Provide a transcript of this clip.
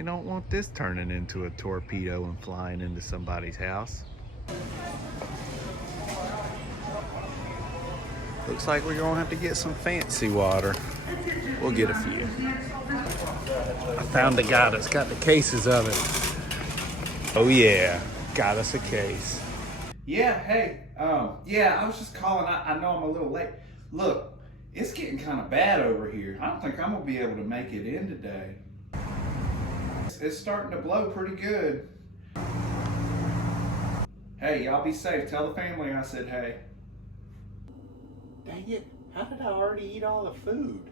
certainly don't want this turning into a torpedo and flying into somebody's house. Looks like we're gonna have to get some fancy water. We'll get a few. I found a guy that's got the cases of it. Oh yeah, got us a case. Yeah, hey, yeah, I was just calling. I know I'm a little late. Look, it's getting kind of bad over here. I don't think I'm gonna be able to make it in today. It's starting to blow pretty good. Hey, y'all be safe. Tell the family I said hey. Dang it, how did I already eat all the food?